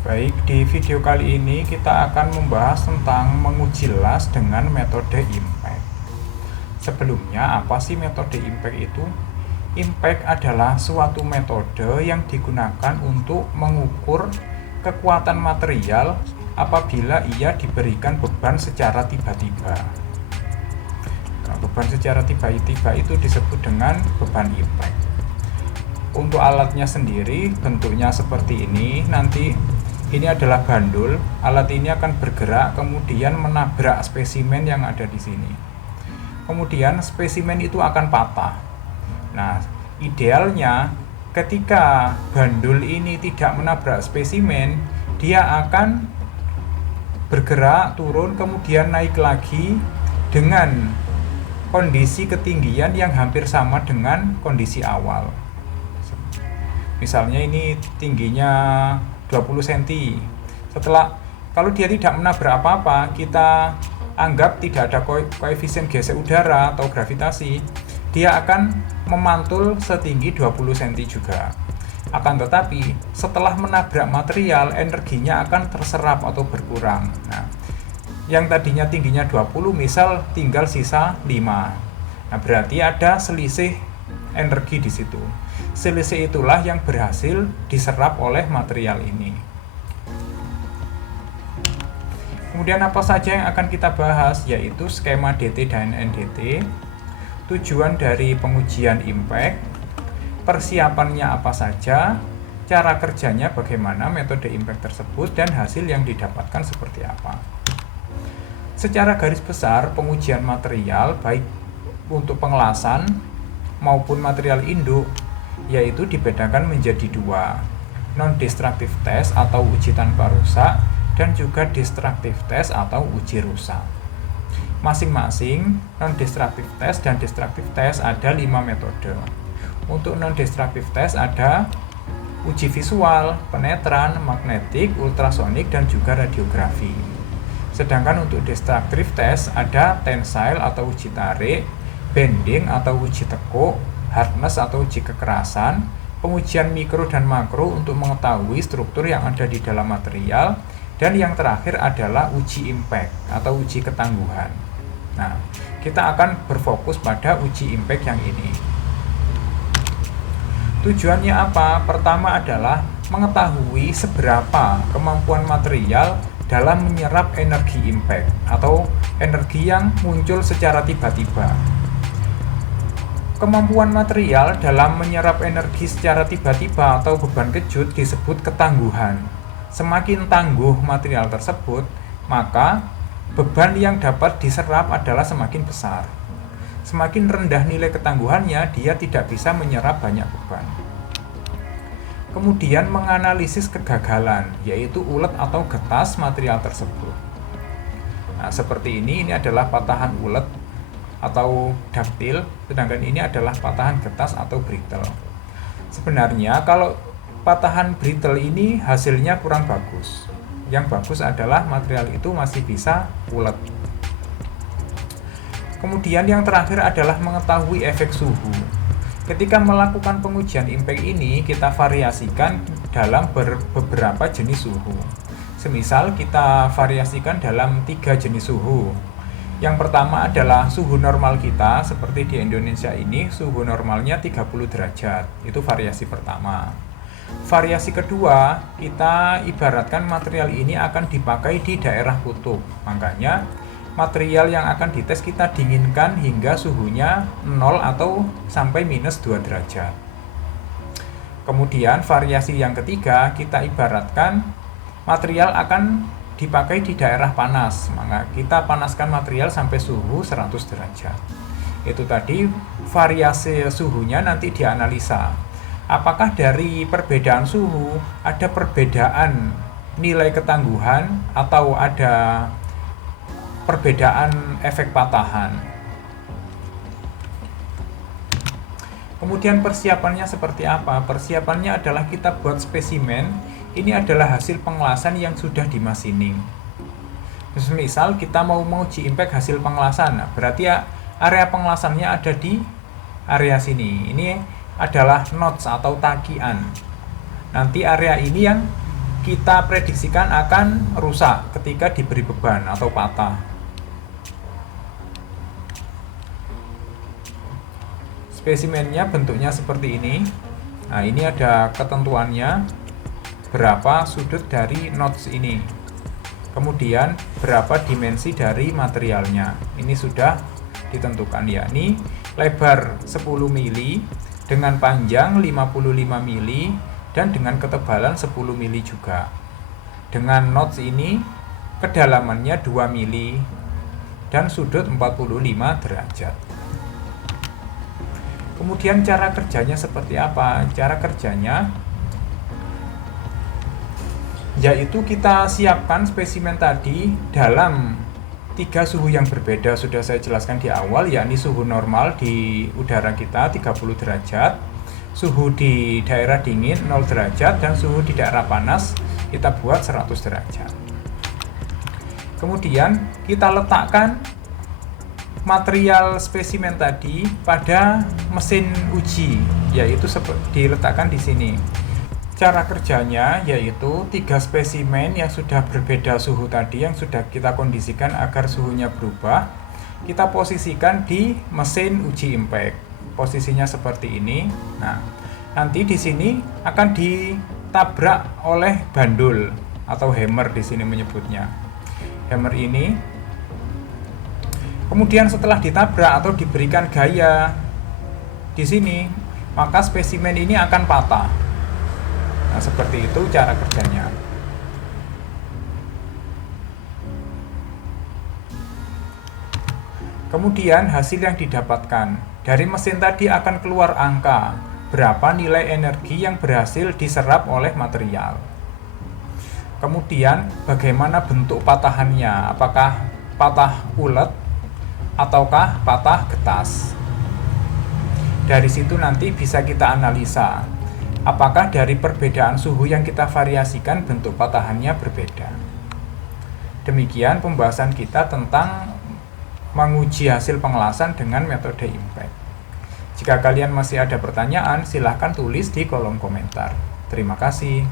Baik, di video kali ini kita akan membahas tentang menguji las dengan metode impact. Sebelumnya, apa sih metode impact itu? Impact adalah suatu metode yang digunakan untuk mengukur kekuatan material apabila ia diberikan beban secara tiba-tiba. Beban secara tiba-tiba itu disebut dengan beban impact. Untuk alatnya sendiri bentuknya seperti ini. Nanti ini adalah bandul. Alat ini akan bergerak kemudian menabrak spesimen yang ada di sini. Kemudian spesimen itu akan patah. Nah, idealnya ketika bandul ini tidak menabrak spesimen, dia akan bergerak turun kemudian naik lagi dengan kondisi ketinggian yang hampir sama dengan kondisi awal. Misalnya ini tingginya 20 cm. Kalau dia tidak menabrak apa-apa, kita anggap tidak ada koefisien gesek udara atau gravitasi, dia akan memantul setinggi 20 cm juga. Akan tetapi, setelah menabrak material, energinya akan terserap atau berkurang. Nah, yang tadinya tingginya 20 misal tinggal sisa 5. Nah, berarti ada selisih energi di situ. Selisih itulah yang berhasil diserap oleh material ini. Kemudian apa saja yang akan kita bahas, yaitu skema DT dan NDT, tujuan dari pengujian impact, persiapannya apa saja, cara kerjanya bagaimana metode impact tersebut, dan hasil yang didapatkan seperti apa. Secara garis besar, pengujian material baik untuk pengelasan maupun material induk yaitu dibedakan menjadi dua, non-destructive test atau uji tanpa rusak dan juga destructive test atau uji rusak. Masing-masing non-destructive test dan destructive test ada 5 metode. Untuk non-destructive test ada uji visual, penetran, magnetik, ultrasonik, dan juga radiografi. Sedangkan untuk destructive test ada tensile atau uji tarik, bending atau uji tekuk, hardness atau uji kekerasan, pengujian mikro dan makro untuk mengetahui struktur yang ada di dalam material, dan yang terakhir adalah uji impact atau uji ketangguhan. Nah, kita akan berfokus pada uji impact yang ini. Tujuannya apa? Pertama adalah mengetahui seberapa kemampuan material dalam menyerap energi impact atau energi yang muncul secara tiba-tiba. Kemampuan material dalam menyerap energi secara tiba-tiba atau beban kejut disebut ketangguhan. Semakin tangguh material tersebut, maka beban yang dapat diserap adalah semakin besar. Semakin rendah nilai ketangguhannya, dia tidak bisa menyerap banyak beban. Kemudian menganalisis kegagalan, yaitu ulet atau getas material tersebut. Nah, seperti ini adalah patahan ulet atau ductile, sedangkan ini adalah patahan getas atau brittle. Sebenarnya kalau patahan brittle ini hasilnya kurang bagus. Yang bagus adalah material itu masih bisa ulet. Kemudian yang terakhir adalah mengetahui efek suhu. Ketika melakukan pengujian impact ini, kita variasikan dalam beberapa jenis suhu. Semisal kita variasikan dalam 3 jenis suhu. Yang pertama adalah suhu normal kita, seperti di Indonesia ini suhu normalnya 30 derajat. Itu variasi pertama. Variasi kedua, kita ibaratkan material ini akan dipakai di daerah kutub. Makanya material yang akan dites kita dinginkan hingga suhunya 0 atau sampai minus 2 derajat. Kemudian variasi yang ketiga, kita ibaratkan material akan dipakai di daerah panas, maka kita panaskan material sampai suhu 100 derajat. Itu tadi variasi suhunya nanti dianalisa. Apakah dari perbedaan suhu ada perbedaan nilai ketangguhan atau ada perbedaan efek patahan. Kemudian persiapannya seperti apa? Persiapannya adalah kita buat spesimen. Ini adalah hasil pengelasan yang sudah dimasining. Misal kita mau menguji impact hasil pengelasan, nah, berarti area pengelasannya ada di area sini. Ini adalah nodes atau takian. Nanti area ini yang kita prediksikan akan rusak ketika diberi beban atau patah. Spesimennya bentuknya seperti ini. Nah, ini ada ketentuannya, berapa sudut dari notch ini, kemudian berapa dimensi dari materialnya. Ini sudah ditentukan, yakni lebar 10 mili dengan panjang 55 mili dan dengan ketebalan 10 mili juga. Dengan notch ini kedalamannya 2 mili dan sudut 45 derajat. Kemudian cara kerjanya seperti apa? Cara kerjanya yaitu kita siapkan spesimen tadi dalam 3 suhu yang berbeda. Sudah saya jelaskan di awal, yakni suhu normal di udara kita 30 derajat, suhu di daerah dingin 0 derajat, dan suhu di daerah panas kita buat 100 derajat. Kemudian kita letakkan material spesimen tadi pada mesin uji, yaitu diletakkan di sini. Cara kerjanya yaitu 3 spesimen yang sudah berbeda suhu tadi, yang sudah kita kondisikan agar suhunya berubah, kita posisikan di mesin uji impact. Posisinya seperti ini. Nah, nanti di sini akan ditabrak oleh bandul atau hammer di sini menyebutnya. Hammer ini kemudian setelah ditabrak atau diberikan gaya di sini, maka spesimen ini akan patah. Nah, seperti itu cara kerjanya. Kemudian hasil yang didapatkan dari mesin tadi akan keluar angka berapa nilai energi yang berhasil diserap oleh material. Kemudian bagaimana bentuk patahannya, apakah patah ulet ataukah patah getas. Dari situ nanti bisa kita analisa apakah dari perbedaan suhu yang kita variasikan bentuk patahannya berbeda. Demikian pembahasan kita tentang menguji hasil pengelasan dengan metode impact. Jika kalian masih ada pertanyaan, silahkan tulis di kolom komentar. Terima kasih.